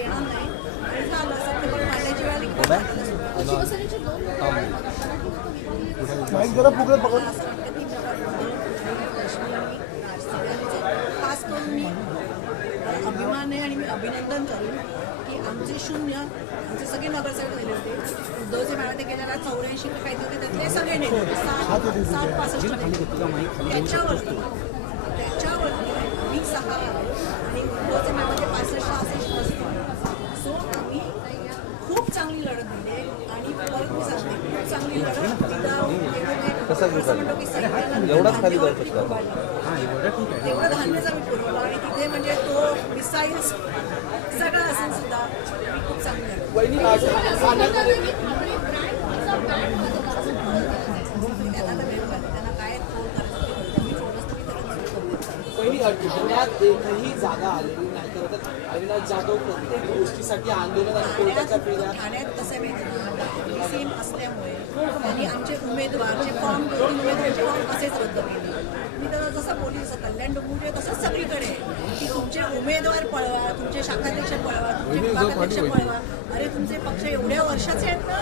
देणार नाही आणि झालं सत्तेवर मांडण्याची वेळ आली की शिवसेनेचे दोन खास करून मी अभिमान आहे आणि मी अभिनंदन करेन की आमचे शून्य आमचे सगळे नगरसेवक नेले होते. उद्धवचे मॅडम गेल्याला 84 काही होते त्यातले सगळे नेले होते 60-65 त्याच्यावरती आम्ही 6 आणि उद्धवचे मॅडम 65-66 असतील. सो आम्ही खूप चांगली लढत दिली आहे आणि परत मी सांगते खूप चांगली लढत एवढाच खाली जाऊ शकतो तेवढं धान्याचा मी पुरवला आणि तिथे म्हणजे तो मिसाईल्स सगळं असेल सुद्धा मी खूप चांगली लढत. त्यांना काय पुण्यात एकही जागा आलेली नाही. खरं तर अविनाश जाधव प्रत्येक गोष्टीसाठी आंदोलन आणि कोर्टाच्या पिढ्या ठाण्यात कसं माहिती सेम असल्यामुळे त्यांनी आमचे उमेदवार जे फॉर्म उमेदवाराचे फॉर्म असेच रद्द केले. मी तर जसं बोलली जसं कल्याण डोंबिवली तसंच सगळीकडे की तुमचे उमेदवार पळवा, तुमचे शाखाध्यक्ष पळवा, तुमचे विभागाध्यक्ष पळवा. अरे तुमचे पक्ष एवढ्या वर्षाचे आहेत ना,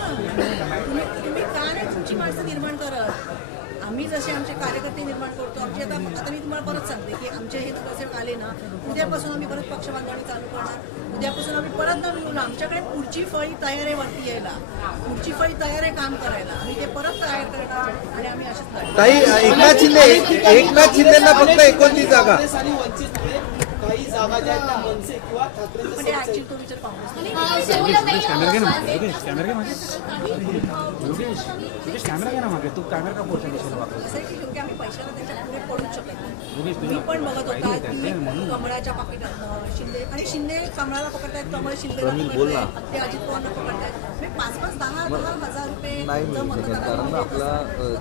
तुम्ही का नाही तुमची माणसं निर्माण करत. आम्ही जसे आमचे कार्यकर्ते निर्माण करतो आमचे आता मी तुम्हाला परत सांगते की आमचे हे नगरसेवक आले ना उद्यापासून आम्ही परत पक्ष बांधणी चालू करणार. उद्यापासून आम्ही परत नवीन आमच्याकडे पुढची फळी तयार आहे वरती यायला, पुढची फळी तयार आहे काम करायला. आम्ही ते परत तयार करणार आणि आम्ही असेच एकनाथ शिंदेना फक्त 29 जागा आणि वंचित काही जागा ज्या आहेत त्या मनसे किंवा म्हणजे ऍक्च्युअली तो विचार काँग्रेस कॅमेरा घे ना मागे तू कॅमेरा का पोर्शन असं आहे की योग्य आम्ही पैशाला त्याच्या पुढे पडूच शकत नाही. मी पण बघत होता की कमळाच्या पाकिटातनं शिंदे आणि शिंदे कमळाला पकडतायत, कमळ शिंदेला पकडतायत, ते अजित पवारला पकडतायत. म्हणजे 5-10 हजार रुपये जर मतदारांना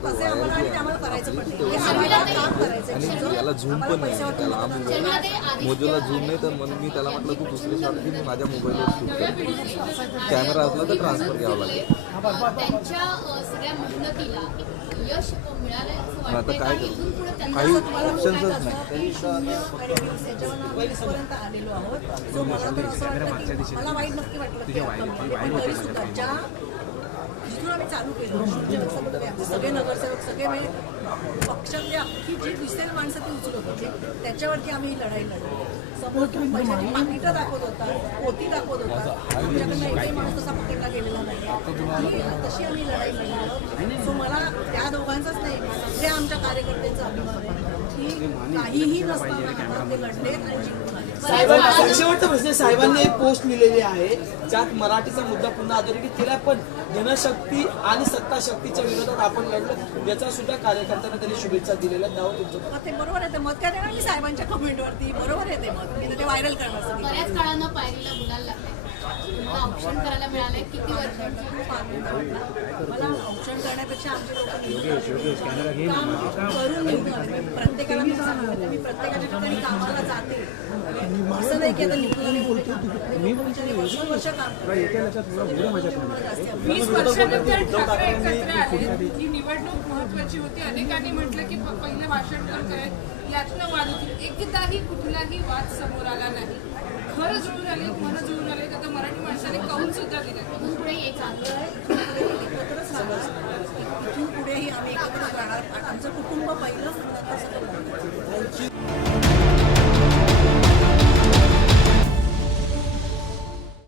तसे आम्हाला आणि आम्हाला करायचं पडते हे आम्हाला काम करायचं याला झूम पण नाही मोजूला झूम नाही तर मग मी त्याला म्हटलं तू दुसरी शॉट घे मी माझ्या मोबाईलवर शूट करतो. कॅमेरा असला तर ट्रान्सफर घ्यावा लागेल. त्यांच्या सगळ्या मेहनतीला यश मिळालंय असं आता वाटतंय काय आणि इथून पुढे त्यांना काही ऑप्शन्सच नाही. पर्यंत आलेलो आहोत. सो मला तर असं वाटतं की मला वाईट नक्की वाटलं की तरी सुद्धा ज्या जिथून आम्ही चालू केलं सगळे नगरसेवक सगळे म्हणजे पक्षातली अख्खी जी दिसेल माणसं ती उचलत होती त्याच्यावरती आम्ही ही लढाई लढली. समोर तुम्ही पैशाची पाकिटं दाखवत होता, पोती दाखवत होता, तुमच्याकडनं एकही माणूस तसा पकडला गेलेला नाही. तशी आम्ही लढाई लढली. सो मला त्या दोघांचाच नाही सगळ्या आमच्या कार्यकर्त्यांचा अभिमान आहे की काहीही नसताना ते लढले आणि जिंकून आले. शेवटचा प्रश्न साहेबांनी एक पोस्ट लिहिलेली आहे ज्यात मराठीचा मुद्दा पुन्हा अधोरेखित केला पण जनशक्ती आणि सत्ताशक्तीच्या विरोधात आपण लढलो याचा सुद्धा कार्यकर्त्यांना त्यांनी शुभेच्छा दिलेल्या त्यावर तुमचं ते बरोबर आहे. ते मत काय देणार मी साहेबांच्या कमेंटवरती बरोबर आहे ते मत मी ते व्हायरल करणार सगळी. बऱ्याच काळानं पायरीला मुलाला लागले ऑप्शन करायला मिळालंय किती वर्षांची खूप आनंद वाटला. मला औषण करण्यापेक्षा आमचे लोक करून निवडून आले. प्रत्येकाला मी सांगितलं मी प्रत्येकाच्या ठिकाणी कामाला जाते. असं नाही की आता निवडून वर्ष काम 20 वर्षानंतर ठाकरे एकत्र आले. ही निवडणूक महत्वाची होती. अनेकांनी म्हटलं की पहिले भाषण करताय यातनं वाद होतील. एकदाही कुठलाही वाद समोर आला नाही. खरं जुळून आले, मन जुळून आले. आता मराठी माणसाने कौल सुद्धा दिले. इथून पुढे एक चांगलं एकत्रच राहणार. इथून पुढेही आम्ही एकत्रच राहणार. आमचं कुटुंब पहिलं